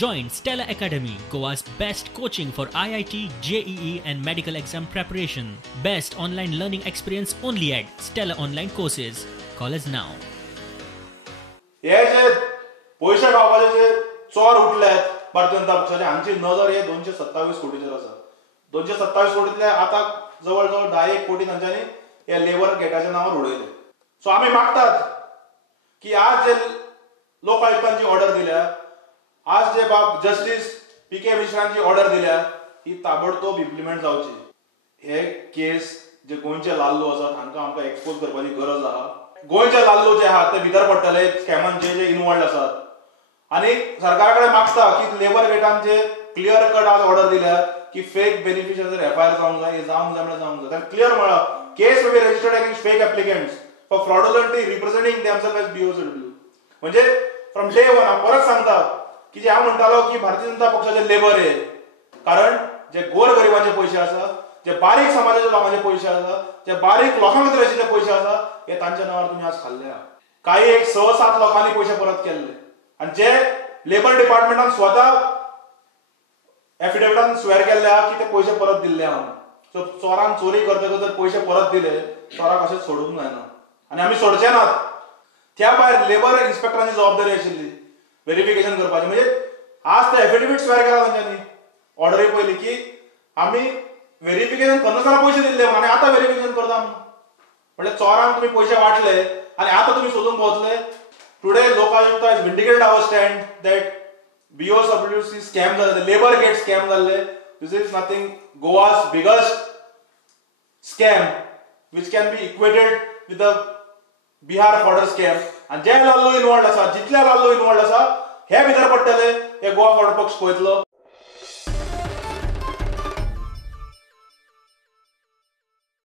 Join Stella Academy, Goa's best coaching for IIT, JEE and medical exam preparation. Best online learning experience only at Stella Online Courses. Call us now. हे जे पैसे खावपाचे जे चोर उठल्यात भारतीय जनता पक्षाचे हांची नजर हे 227 कोटीचेर आसा. 227 कोटींतले आता जवळ-जवळ 10 कोटी तांच्यांनी हे लेबर गेटाच्या नावावर उडयले. सो आमी मागतात की आज जे लोकायुक्तांची ऑर्डर दिल्या, आज जे बाब जस्टिस पी.के. मिश्रांची ऑर्डर दिल्या, ही ताबडतोब इम्प्लिमेंट जावची. हे केस जे गोंयचे लाल्लो आसात हांकां आमकां एक्सपोज करपाची गरज आहा. गोंयचे लाल्लो जे आहात ते भितर पडटले स्कॅमान जे इन्वॉल्ड आसात आनी सरकारा कडेन मागता की लेबर गेटान जे क्लियर कट आज ऑर्डर दिल्या की फेक बेनिफिशियरीचेर एफआयआर जावंक जाय, जावंक जाय म्हणल्यार जावंक जाय. क्लियर म्हळा case will be registered against fake applicants for fraudulently representing themselves as BOW. म्हणजे फ्रॉम डे वन हांव परत सांगता की जे हांव म्हणटालो की भारतीय जनता पक्षाचे लेबर हे, कारण जे गोरगरिबांचे पयशे आसा, जे बारीक समाजाच्या लोकांचे पयशे आसा, जे बारीक लोकां खातीर आशिल्ले पयशे आसा, हे तांच्या नांवार तुमी आज खाल्ले आहा. काही एक 6-7 लोकांनी पयशे परत केल्ले आनी जे लेबर डिपार्टमेंटान स्वता एफिडेविटान स्वेर केल्ले आहा की ते पयशे परत दिल्ले आहा. सो चोरान चोरी करतकच जर पयशे परत दिले, चोराक अशें सोडूंक जायना आनी आमी सोडचे नात. त्या भायर लेबर इन्स्पेक्टरांची जबाबदारी आशिल्ली व्हेरिफिकेशन करपाची. म्हणजे आज ते एफिडेविट स्वेर केला तांच्यांनी ऑर्डरी पयली की आमी व्हेरिफिकेशन करनासतना पयशे दिल्ले म्हणून आनी आतां व्हेरिफिकेशन करता म्हणजे चोरांक तुमी पयशे वाटले आनी आतां तुमी सोदून भोंवतले. Today Lokayukta has vindicated our stand that BOWC scam जाल्ले, लेबर गेट स्कॅम जाल्ले. This is nothing Goa's biggest scam which can be equated with the Bihar fodder scam. आनी जे लाल्लो इन्वॉल्ड आसा, जितले लाल्लो इन्वॉल्ड आसा, हे भितर पडटले, हे गोवा फॉर्डर पक्ष पळयतलो.